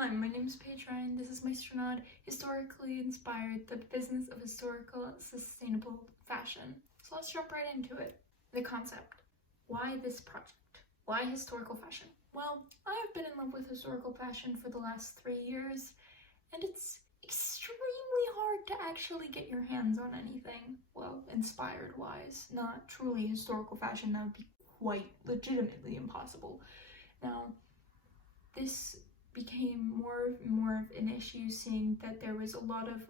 Hi, my name is Paige Ryan. This is my Strnad Historically Inspired, the Business of Historical Sustainable Fashion. So let's jump right into it. The concept. Why this project? Why historical fashion? Well, I have been in love with historical fashion for the last 3 years, and it's extremely hard to actually get your hands on anything, well, inspired-wise. Not truly historical fashion, that would be quite legitimately impossible. Now, this became more and more of an issue, seeing that there was a lot of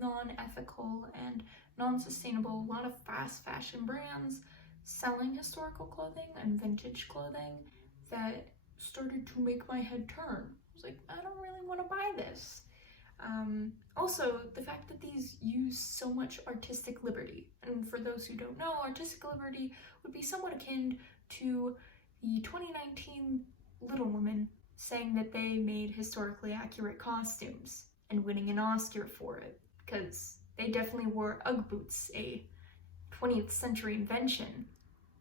non-ethical and non-sustainable, a lot of fast fashion brands selling historical clothing and vintage clothing that started to make my head turn. I was like, I don't really want to buy this. Also, the fact that these use so much artistic liberty, and for those who don't know, artistic liberty would be somewhat akin to the 2019 Little Women saying that they made historically accurate costumes and winning an Oscar for it, because they definitely wore Ugg boots, a 20th century invention,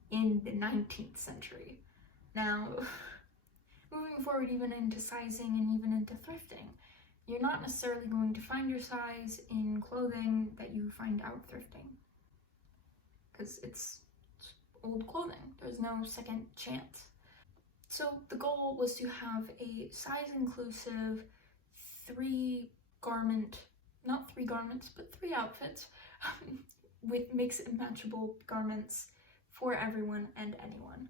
in the 19th century. Now, moving forward even into sizing and even into thrifting, you're not necessarily going to find your size in clothing that you find out thrifting, because it's old clothing. There's no second chance. So the goal was to have a size-inclusive 3 outfits with mix and matchable garments for everyone and anyone.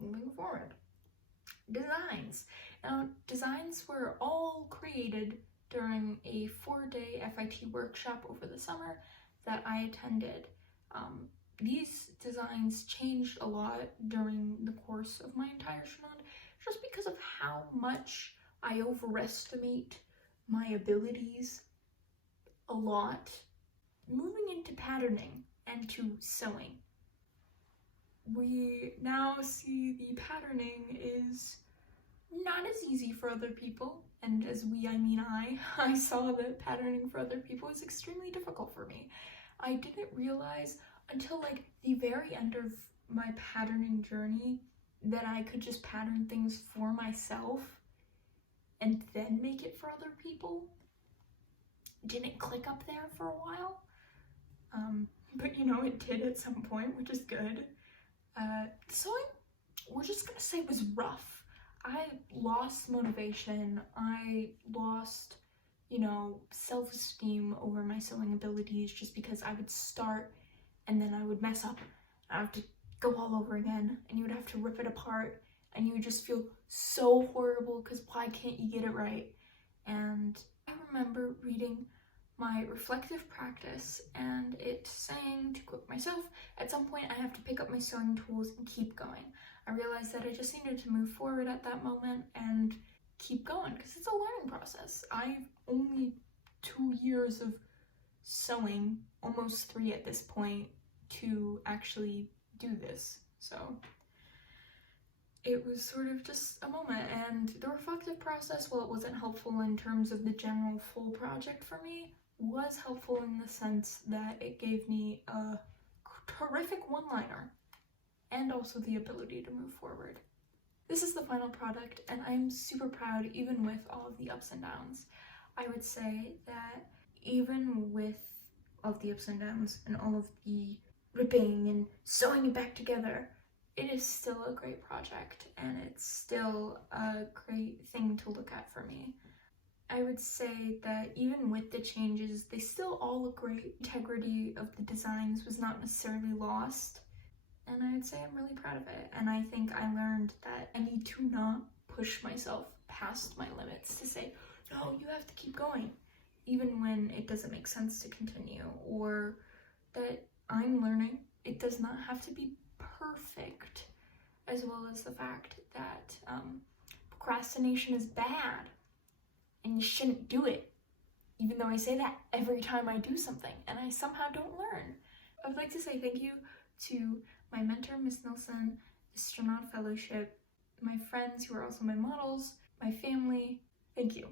Moving forward. Designs. Now, designs were all created during a 4-day FIT workshop over the summer that I attended. These designs changed a lot during the course of my entire Strnad, just because of how much I overestimate my abilities a lot. Moving into patterning and to sewing, we now see the patterning is not as easy for other people, and as we, I mean I saw that patterning for other people is extremely difficult for me. I didn't realize until like the very end of my patterning journey that I could just pattern things for myself and then make it for other people. Didn't click up there for a while, but you know, it did at some point, which is good. Sewing, we're just gonna say, was rough. I lost motivation. I lost, self-esteem over my sewing abilities, just because I would start and then I would mess up. I would have to go all over again, and you would have to rip it apart, and you would just feel so horrible because why can't you get it right? And I remember reading my reflective practice and it saying, to quote myself, at some point I have to pick up my sewing tools and keep going. I realized that I just needed to move forward at that moment and keep going, because it's a learning process. I've only 2 years of sewing, almost 3 at this point, to actually do this. So it was sort of just a moment, and the reflective process, while it wasn't helpful in terms of the general full project for me, was helpful in the sense that it gave me a terrific one-liner and also the ability to move forward. This is the final product, and I'm super proud, even with all of the ups and downs. I would say that even with all of the ups and downs and all of the ripping and sewing it back together, it is still a great project, and it's still a great thing to look at for me. I would say that even with the changes, they still all look great. Integrity of the designs was not necessarily lost, and I'd say I'm really proud of it. And I think I learned that I need to not push myself past my limits, to say, no, you have to keep going, even when it doesn't make sense to continue, or that I'm learning it does not have to be perfect, as well as the fact that procrastination is bad and you shouldn't do it, even though I say that every time I do something and I somehow don't learn. I would like to say thank you to my mentor, Miss Nelson, the Strnad Fellowship, my friends who are also my models, my family. Thank you.